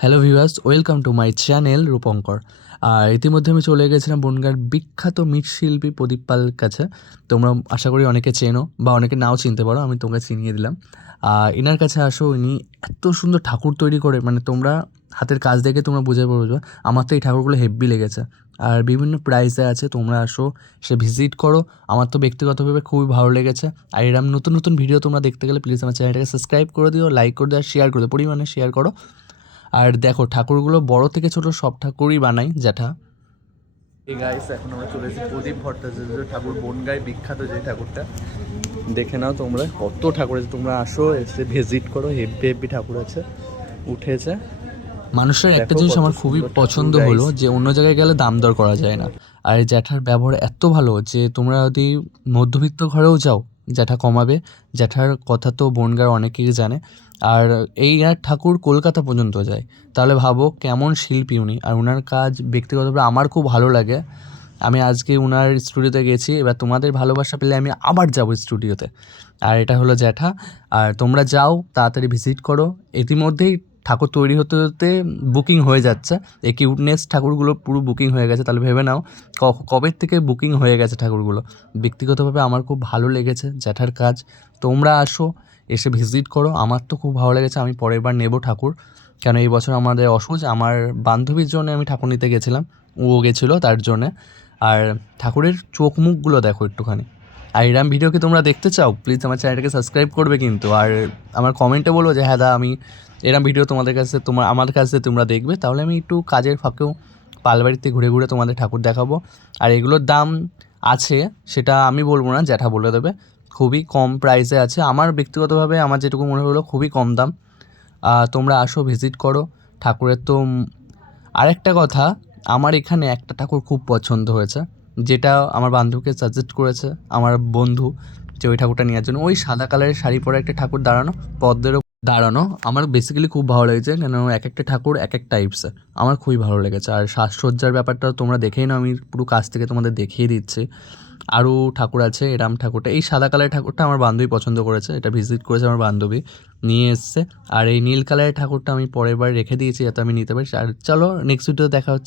Hello viewers welcome to my channel Rupankar আর ইতিমধ্যে আমি চলে গেছিলাম বনগার বিখ্যাত মৃৎশিল্পী প্রদীপ পাল কাছে। তোমরা আশা করি অনেকে চেনো বা অনেকে নাও চিনতে পারো, আমি তোমাকে চিনিয়ে দিলাম। আর এনার কাছে আসো, ইনি এত সুন্দর ঠাকুর তৈরি করে মানে তোমরা হাতের কাজ দেখে তোমরা বুঝে পড়বে, আমার তো এই ঠাকুরগুলো হেভি লেগেছে। আর বিভিন্ন প্রাইসে আছে, তোমরা আসো, সে ভিজিট করো, আমার তো ব্যক্তিগতভাবে খুবই ভালো লেগেছে। আর এরম নতুন নতুন ভিডিও তোমরা দেখতে গেলে প্লিজ আমার চ্যানেলটাকে সাবস্ক্রাইব করে দিও লাইক করে দিও, আর শেয়ার করে দিও, পরিমাণে শেয়ার করো। আর দেখো ঠাকুরগুলো বড় থেকে ছোট সব ঠাকুরই বানাই জ্যাঠা। এই গাইস এখন আমরা চলে এসেছি প্রদীপ ভট্টাচার্য ঠাকুর বনগায় বিখ্যাত যে ঠাকুরটা। দেখে নাও তোমরা কত ঠাকুর আছে। তোমরা আসো এসে ভিজিট করো হেভি হেভি ঠাকুর আছে উঠেছে। মানুষের একটা জিনিস আমার খুবই পছন্দ হলো যে অন্য জায়গায় গেলে দাম দর করা যায় না। আর জ্যাঠার ব্যবহার এত ভালো যে তোমরা যদি মধ্যবিত্ত ঘরেও যাও জ্যাঠা কমাবে। জ্যাঠার কথা তো বনগার অনেকেই জানে। আর এই আর ঠাকুর কলকাতা পর্যন্ত যায়। তাহলে ভাবো কেমন শিল্পী উনি। আর ওনার কাজ ব্যক্তিগতভাবে আমার খুব ভালো লাগে। আমি আজকে ওনার স্টুডিওতে গেছি। এবার তোমাদের ভালোবাসা পেলে আমি আবার যাব স্টুডিওতে। আর এটা হলো জ্যাঠা। আর তোমরা যাও, তাড়াতাড়ি ভিজিট করো। ইতিমধ্যেই ঠাকুর তৈরি হতে হতে বুকিং হয়ে যাচ্ছে। এই কিউটনেস ঠাকুরগুলো পুরো বুকিং হয়ে গেছে, তাহলে ভেবে নাও ক- কবে থেকে বুকিং হয়ে গেছে ঠাকুরগুলো। ব্যক্তিগতভাবে আমার খুব ভালো লেগেছে জ্যাঠার কাজ। তোমরা আসো, এসে ভিজিট করো, আমার তো খুব ভালো লেগেছে, আমি পরের বার নেব ঠাকুর। কেন এই বছর আমাদের অসুজ, আমার বান্ধবীর জন্য আমি ঠাকুর নিতে গেছিলাম, ও গেছিল তার জন্যে। আর ঠাকুরের চোখ মুখগুলো দেখো একটুখানি। আর এরম ভিডিও কি তোমরা দেখতে চাও? প্লিজ আমার চ্যানেলটাকে সাবস্ক্রাইব করবে কিন্তু। আর আমার কমেন্টে বলো যে হ্যাঁ দা, আমি এরম ভিডিও তোমাদের কাছে তোমার, আমার কাছে তোমরা দেখবে। তাহলে আমি একটু কাজের ফাঁকেও পালবাড়িতে ঘুরে ঘুরে তোমাদের ঠাকুর দেখাবো। আর এগুলোর দাম আছে, সেটা আমি বলব না, জ্যাঠা বলে দেবে। খুবই কম প্রাইসে আছে। আমার ব্যক্তিগতভাবে আমার যেটুকু মনে হলো, খুবই কম দাম। তোমরা আসো ভিজিট করো। ঠাকুরের তো আরেকটা কথা, আমার এখানে একটা ঠাকুর খুব পছন্দ হয়েছে, যেটা আমার বান্ধবকে সাজেস্ট করেছে, আমার বন্ধু, যে ওই ঠাকুরটা নেওয়ার জন্য। ওই সাদা কালারের শাড়ি পরে একটা ঠাকুর দাঁড়ানো, পদ্মের দাঁড়ানো, আমার বেসিক্যালি খুব ভালো লেগেছে কেন এক একটা ঠাকুর এক এক টাইপসের আমার খুবই ভালো লেগেছে। আর সাজসজ্জার ব্যাপারটা তোমরা দেখেই না আমি পুরো কাছ থেকে তোমাদের দেখিয়ে দিচ্ছি। আরও ঠাকুর আছে, এরাম ঠাকুরটা। এই সাদা কালারের ঠাকুরটা আমার বান্ধবী পছন্দ করেছে, এটা ভিজিট করেছে আমার বান্ধবী, নিয়ে এসছে। আর এই নীল কালারের ঠাকুরটা আমি পরের বার রেখে দিয়েছি, যাতে আমি নিতে পারি। আর চলো নেক্সট ভিডিও দেখা হচ্ছে।